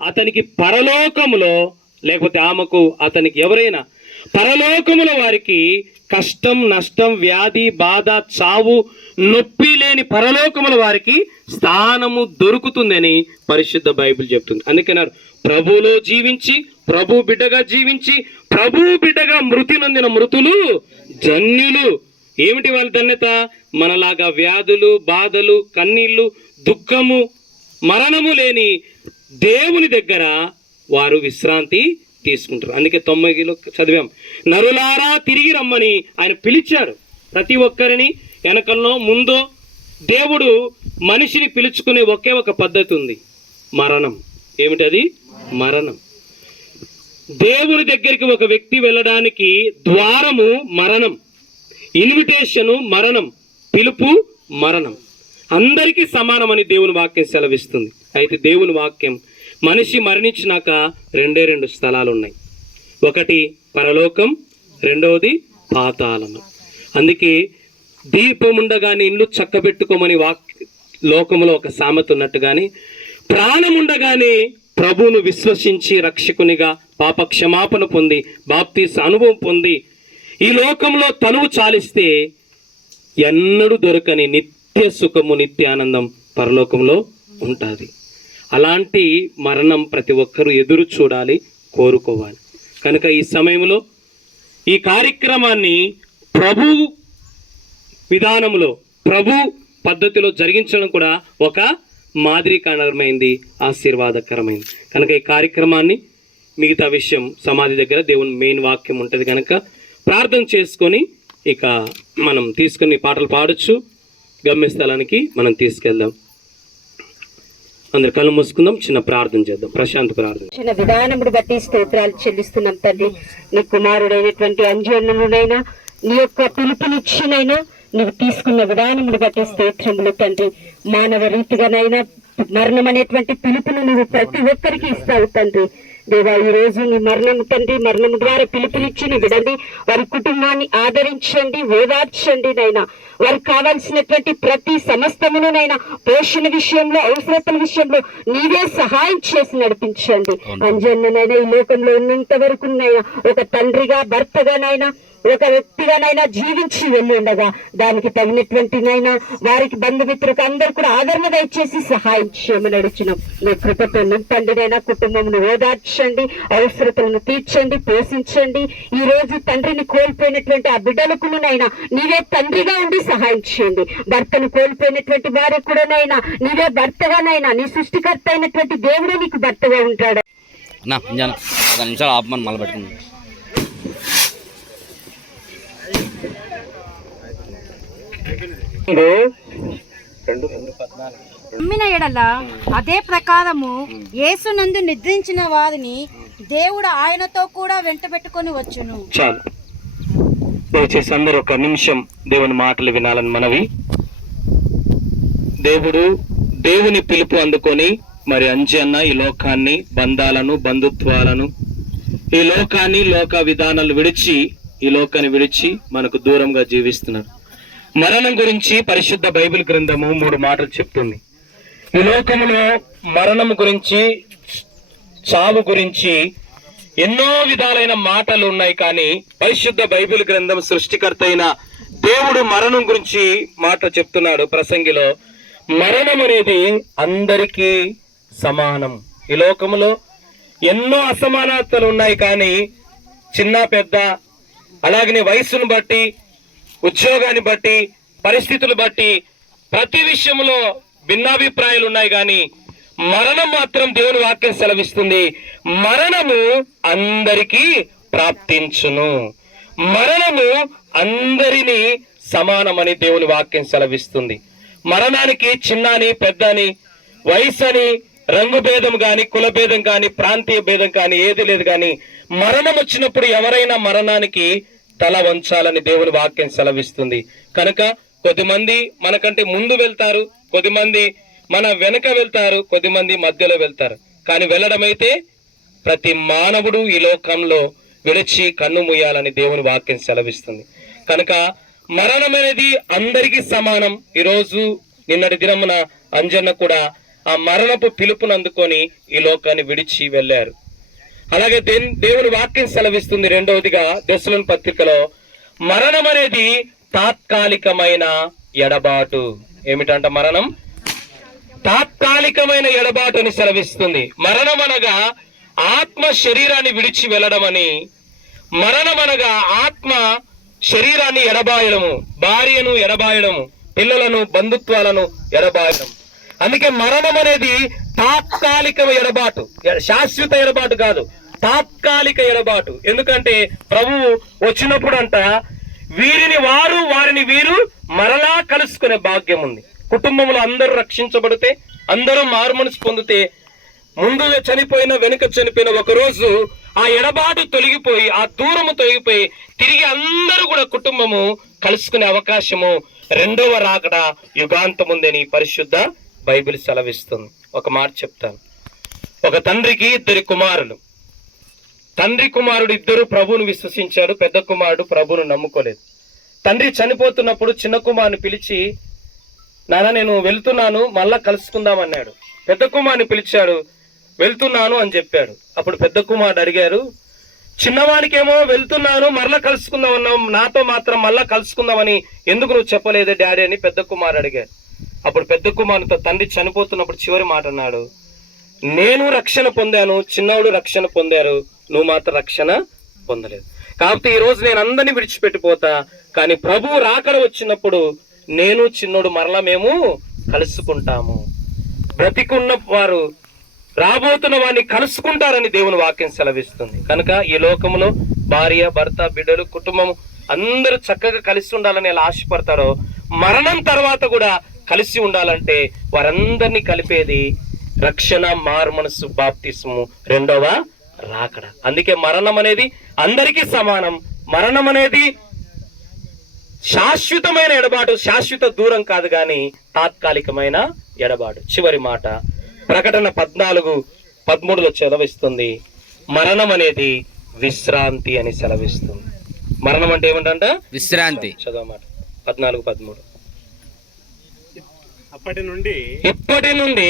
అతనికి పరలోకములో, లేకపోతే ఆమెకు అతనికి ఎవరైనా పరలోకముల వారికి కష్టం, నష్టం, వ్యాధి, బాధ, చావు, నొప్పి లేని పరలోకముల వారికి స్థానము దొరుకుతుందని పరిశుద్ధ బైబిల్ చెప్తుంది. అందుకన్నారు ప్రభువులో జీవించి, ప్రభు బిడ్డగా జీవించి, ప్రభు బిడ్డగా మృతి నొందిన మృతులు ధన్యులు. ఏమిటి వాళ్ళ ధన్యత? మనలాగా వ్యాధులు, బాధలు, కన్నీళ్లు, దుఃఖము, మరణము లేని దేవుని దగ్గర వారు విశ్రాంతి తీసుకుంటారు. అందుకే 90లో చదివాం, నరులారా తిరిగి రమ్మని ఆయన పిలిచాడు. ప్రతి ఒక్కరిని వెనకల్లో ముందో దేవుడు మనిషిని పిలుచుకునే ఒకే ఒక పద్ధతి ఉంది, మరణం. ఏమిటది? మరణం. దేవుని దగ్గరికి ఒక వ్యక్తి వెళ్ళడానికి ద్వారము మరణం, ఇన్విటేషను మరణం, పిలుపు మరణం. అందరికీ సమానమని దేవుని వాక్యం సెలవిస్తుంది. అయితే దేవుని వాక్యం మనిషి మరణించినాక రెండు స్థలాలు ఉన్నాయి. ఒకటి పరలోకం, రెండవది పాతాళము. అందుకే దీపం ఉండగానే ఇల్లు చక్కబెట్టుకోమని లోకములో ఒక సామెత ఉన్నట్టుగానే ప్రాణం ఉండగానే ప్రభువును విశ్వసించి రక్షకునిగా పాప క్షమాపణ పొంది బాప్తీస అనుభవం పొంది ఈ లోకంలో తనువు చాలిస్తే ఎన్నడూ దొరకని నిత్య సుఖము, నిత్య ఆనందం పరలోకంలో ఉంటుంది. అలాంటి మరణం ప్రతి ఒక్కరూ ఎదురు చూడాలి, కోరుకోవాలి. కనుక ఈ సమయంలో ఈ కార్యక్రమాన్ని ప్రభు విధానంలో, ప్రభు పద్ధతిలో జరిగించడం కూడా ఒక మాదిరికరమైంది, ఆశీర్వాదకరమైంది. కనుక ఈ కార్యక్రమాన్ని మిగతా విషయం సమాధి దగ్గర దేవుని మెయిన్ వాక్యం ఉంటుంది కనుక ప్రార్థన చేసుకొని ఇక మనం తీసుకుని పాటలు పాడొచ్చు. గమ్యస్థలానికి మనం తీసుకెళ్దాం. అందరు కళ్ళు మూసుకుందాం, చిన్న ప్రార్థన చేద్దాం, ప్రశాంత ప్రార్థన. చిన్న విధానమును బట్టి స్తోత్రాలు చెల్లిస్తున్నాం తండ్రి. నీ కుమారుడైనటువంటి అంజనునైనా, నీ యొక్క పిలుపునిచ్చినైనా నువ్వు తీసుకున్న విధానమును బట్టి స్తోత్రములు తండ్రి. మానవ రీతిగానైనా మరణం అనేటువంటి పిలుపును నువ్వు ప్రతి ఒక్కరికి ఇస్తావు తండ్రి. దేవా, ఈ రోజు నీ మరణం తండ్రి, మరణం ద్వారా పిలుపునిచ్చి విడండి, వారి కుటుంబాన్ని ఆదరించండి, ఓదార్చండి నైనా. వారికి కావాల్సినటువంటి ప్రతి సమస్తమునైనా పోషణ విషయంలో, అవసరతల విషయంలో నీవే సహాయం చేసి నడిపించండి. అంజన్ననైనా ఈ లోకంలో ఉన్నంత వరకు ఒక తండ్రిగా, భర్తగానైనా, ఒక వ్యక్తిగానైనా జీవించి వెళ్ళి ఉండగా దానికి తగినటువంటి నైనా వారికి బంధుమిత్రులకు అందరూ కూడా ఆదరణ దయచేసి సహాయం చేయమని అడుగుతున్నాం. మీ కృపతో తండ్రినైనా కుటుంబమును ఓదార్చండి, అవసరతలను తీర్చండి, పోషించండి. ఈ రోజు తండ్రిని కోల్పోయినటువంటి ఆ బిడ్డలకునైనా నీవే తండ్రిగా ఉండి సహాయం చేయండి. భర్తను కోల్పోయినటువంటి వారు కూడానైనా నీవే భర్తగానైనా, నీ సృష్టికర్త అయినటువంటి దేవుడే నీకు భర్తగా ఉంటాడు. నమ్మిన ఎడల అదే ప్రకారము యేసునందు నిద్రించిన వారిని దేవుడు ఆయనతో కూడా వెంట పెట్టుకొని వచ్చును. చాలు, దయచేసి అందరూ ఒక నిమిషం దేవుని మాటలు వినాలని మనవి. దేవుని పిలుపు అందుకొని మరి అంజన్న ఈ లోకాన్ని, బంధాలను, బంధుత్వాలను, ఈ లోకాన్ని, లోక విధానాలు విడిచి, ఈ లోకాన్ని విడిచి మనకు దూరంగా జీవిస్తున్నారు. మరణం గురించి పరిశుద్ధ బైబిల్ గ్రంథము 3 మాటలు చెప్తుంది. ఈ లోకములో మరణం గురించి, చావు గురించి ఎన్నో విధాలైన మాటలు ఉన్నాయి. కానీ పరిశుద్ధ బైబిల్ గ్రంథం సృష్టికర్త అయిన దేవుడు మరణం గురించి మాట చెప్తున్నాడు ప్రసంగిలో. మరణం అనేది అందరికీ సమానం. ఈ లోకములో ఎన్నో అసమానతలు ఉన్నాయి. కానీ చిన్న పెద్ద, అలాగనే వయసును బట్టి, ఉద్యోగాన్ని బట్టి, పరిస్థితులు బట్టి ప్రతి విషయంలో భిన్నాభిప్రాయాలు ఉన్నాయి. కానీ మరణం మాత్రం దేవుని వాక్యం సెలవిస్తుంది, మరణము అందరికీ ప్రాప్తించును. మరణము అందరినీ సమానమని దేవుని వాక్యం సెలవిస్తుంది. మరణానికి చిన్నని, పెద్దని, వయసు అని, రంగు భేదం కానీ, కుల భేదం కానీ, ప్రాంతీయ భేదం కానీ ఏది లేదు. కానీ మరణం వచ్చినప్పుడు ఎవరైనా మరణానికి తల వంచాలని దేవుని వాక్యం సెలవిస్తుంది. కనుక కొద్దిమంది మనకంటే ముందు వెళ్తారు, కొద్దిమంది మన వెనక వెళ్తారు, కొద్దిమంది మధ్యలో వెళ్తారు. కానీ వెళ్ళడం అయితే ప్రతి మానవుడు ఈ లోకంలో విడిచి కన్ను మూయాలని దేవుని వాక్యం సెలవిస్తుంది. కనుక మరణం అనేది అందరికీ సమానం. ఈరోజు నిన్నటి దినమున అంజన్న కూడా ఆ మరణపు పిలుపును అందుకొని ఈ లోకాన్ని విడిచి వెళ్ళారు. అలాగే దేవుని వాక్యం సెలవిస్తుంది రెండవదిగా దెస్సలోని పత్రికలో, మరణం అనేది తాత్కాలికమైన ఎడబాటు. ఏమిటంట మరణం? తాత్కాలికమైన ఎడబాటు అని సెలవిస్తుంది. మరణం అనగా ఆత్మ శరీరాన్ని విడిచి వెళ్ళడం అని. మరణం అనగా ఆత్మ శరీరాన్ని ఎడబాయడము, భార్యను ఎడబాయడము, పిల్లలను బంధుత్వాలను ఎడబాయడం. అందుకే మరణం అనేది తాత్కాలిక ఎడబాటు, శాశ్వత ఎడబాటు కాదు, తాత్కాలిక ఎడబాటు. ఎందుకంటే ప్రభువు వచ్చినప్పుడు అంట వీరిని వారు వారిని వీరు మరలా కలుసుకునే భాగ్యం ఉంది. కుటుంబంలో అందరూ రక్షించబడితే, అందరూ మారుమనసు పొందితే, ముందు చనిపోయిన వెనుక చనిపోయిన ఒకరోజు ఆ ఎడబాటు తొలగిపోయి, ఆ దూరము తొలగిపోయి తిరిగి అందరూ కూడా కుటుంబము కలుసుకునే అవకాశము రెండవ రాకడ యుగాంతముందని పరిశుద్ధ బైబిల్ సెలవిస్తుంది. ఒక మాట చెప్తాను. ఒక తండ్రికి ఇద్దరు కుమారులు. తండ్రి కుమారుడు ఇద్దరు ప్రభువును విశ్వసించారు. పెద్ద కుమారుడు ప్రభువును నమ్ముకోలేదు. తండ్రి చనిపోతున్నప్పుడు చిన్న కుమారుని పిలిచి, నాన్న నేను వెళ్తున్నాను, మళ్ళా కలుసుకుందాం అన్నాడు. పెద్ద కుమారుని పిలిచాడు, వెళ్తున్నాను అని చెప్పాడు. అప్పుడు పెద్ద కుమారుడు అడిగారు, చిన్నవానికేమో వెళ్తున్నాను మరలా కలుసుకుందాం అన్నావు, నాతో మాత్రం మళ్ళా కలుసుకుందామని ఎందుకు నువ్వు చెప్పలేదే డాడీ అని పెద్ద కుమారుడు అడిగారు. అప్పుడు పెద్ద కుమారునితో తండ్రి చనిపోతున్నప్పుడు చివరి మాట అన్నాడు, నేను రక్షణ పొందాను, చిన్నవాడు రక్షణ పొందారు, నువ్వు మాత్రం రక్షణ పొందలేదు. కాబట్టి ఈ రోజు నేను అందరినీ విడిచిపెట్టిపోతా, కానీ ప్రభువు రాకడ వచ్చినప్పుడు నేను చిన్నోడు మరలా మేము కలుసుకుంటాము. బ్రతికున్న వారు రాబోతున్న వారిని కలుసుకుంటారని దేవుని వాక్యం సెలవిస్తుంది. కనుక ఈ లోకంలో భార్య, భర్త, బిడ్డలు, కుటుంబం అందరూ చక్కగా కలిసి ఉండాలని ఎలా ఆశపడతారో, మరణం తర్వాత కూడా కలిసి ఉండాలంటే వారందరినీ కలిపేది రక్షణ, మారుమనసు, బాప్తిస్ము, రెండవ రాకడ. అందుకే మరణం అనేది అందరికీ సమానం. మరణం అనేది శాశ్వతమైన ఎడబాటు, శాశ్వత దూరం కాదు కానీ తాత్కాలికమైన ఎడబాటు. చివరి మాట ప్రకటన 14:13 సెలవిస్తుంది, మరణం అనేది విశ్రాంతి అని సెలవిస్తుంది. మరణం అంటే ఏమంట? విశ్రాంతి. చదవమాట 14:13. ఇప్పటి నుండి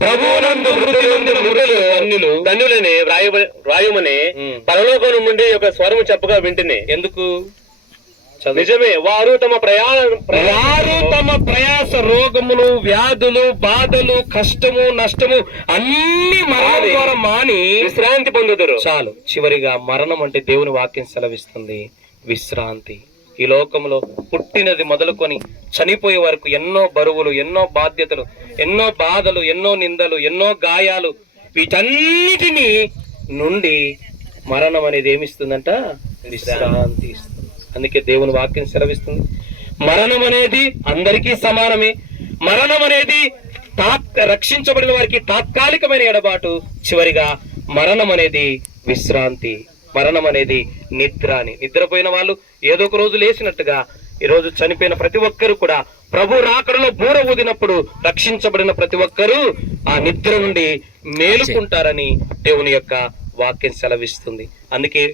ప్రభువునందు మృతి నొందిన మృతులు ధన్యులని వ్రాయమని పరలోకం నుండి ఒక స్వరము చెప్పగా వింటిని. ఎందుకు? నిజమే, వారు తమ ప్రయాస, రోగములు, వ్యాధులు, బాధలు, కష్టము, నష్టము అన్ని మరణం ద్వారా మాని విశ్రాంతి పొందుతారు. చాలు. చివరిగా మరణం అంటే దేవుని వాక్యం సెలవిస్తుంది విశ్రాంతి. ఈ లోకంలో పుట్టినది మొదలుకొని చనిపోయే వరకు ఎన్నో బరువులు, ఎన్నో బాధ్యతలు, ఎన్నో బాధలు, ఎన్నో నిందలు, ఎన్నో గాయాలు, వీటన్నిటినీ నుండి మరణం అనేది ఏమిస్తుందంట? విశ్రాంతి ఇస్తుంది. అందుకే దేవుని వాక్యం సెలవిస్తుంది మరణం అనేది అందరికీ సమానమే. మరణం అనేది రక్షించబడిన వారికి తాత్కాలికమైన ఎడబాటు. చివరిగా మరణం అనేది విశ్రాంతి. మరణం అనేది నిద్ర అని. నిద్రపోయిన వాళ్ళు ఏదో ఒక రోజు లేచినట్టుగా ఈరోజు చనిపోయిన ప్రతి ఒక్కరు కూడా ప్రభు రాకడలో బూర ఊదినప్పుడు రక్షించబడిన ప్రతి ఒక్కరూ ఆ నిద్ర నుండి మేలుకుంటారని దేవుని యొక్క వాక్యం సెలవిస్తుంది. అందుకే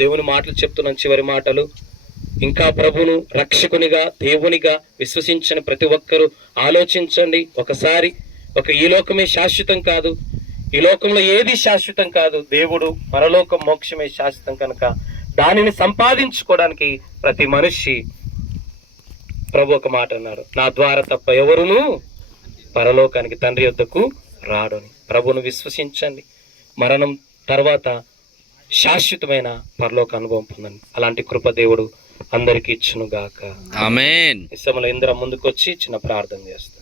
దేవుని మాటలు చెప్తున్నాం, చివరి మాటలు. ఇంకా ప్రభువును రక్షకునిగా, దేవునిగా విశ్వసించని ప్రతి ఒక్కరూ ఆలోచించండి ఒకసారి. ఈ లోకమే శాశ్వతం కాదు, ఈ లోకంలో ఏది శాశ్వతం కాదు. దేవుడు పరలోకం, మోక్షమే శాశ్వతం. కనుక దానిని సంపాదించుకోవడానికి ప్రతి మనిషి, ప్రభు ఒక మాట అన్నాడు, నా ద్వారా తప్ప ఎవరును పరలోకానికి తండ్రి యొద్దకు రాడు అని. ప్రభువును విశ్వసించండి, మరణం తర్వాత శాశ్వతమైన పరలోక అనుభవం పొందండి. అలాంటి కృప దేవుడు అందరికీ ఇచ్చునుగాక. ఆమేన్. ఈ సమయంలో ఇంద్ర ముందుకొచ్చి చిన్న ప్రార్థన చేస్తాం.